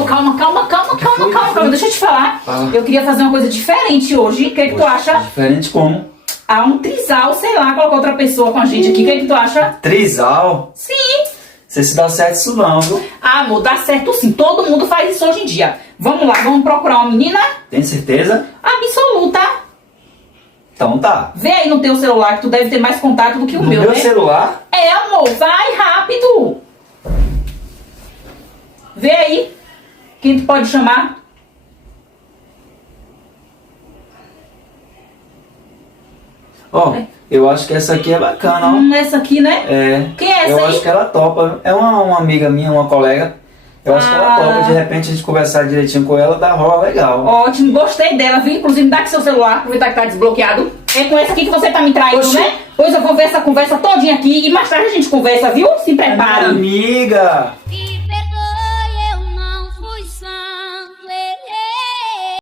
Ô, calma. Deixa eu te falar. Eu queria fazer uma coisa diferente hoje. O que é que tu acha? Diferente como? Ah, um trisal, sei lá, colocar outra pessoa com a gente aqui. O que é que tu acha? Trisal? Sim. Sei se dá certo isso não, viu? Ah, amor, dá certo sim. Todo mundo faz isso hoje em dia. Vamos lá, vamos procurar uma menina? Tem certeza? Absoluta. Então tá. Vê aí no teu celular que tu deve ter mais contato do que o No meu, meu né? celular? É, amor, vai rápido. Vê aí. Quem tu pode chamar? Ó, eu acho que essa aqui é bacana, ó. Essa aqui, né? É. Quem é essa Eu aí? acho que ela topa. É uma amiga minha, uma colega. Eu acho que ela topa. De repente a gente conversar direitinho com ela, dá rola legal. Ótimo, gostei dela, viu? Inclusive, me dá aqui seu celular, aproveitar que tá desbloqueado. É com essa aqui que você tá me traindo, Oxi. né? Pois eu vou ver essa conversa todinha aqui e mais tarde a gente conversa, viu? Se Minha prepare. amiga!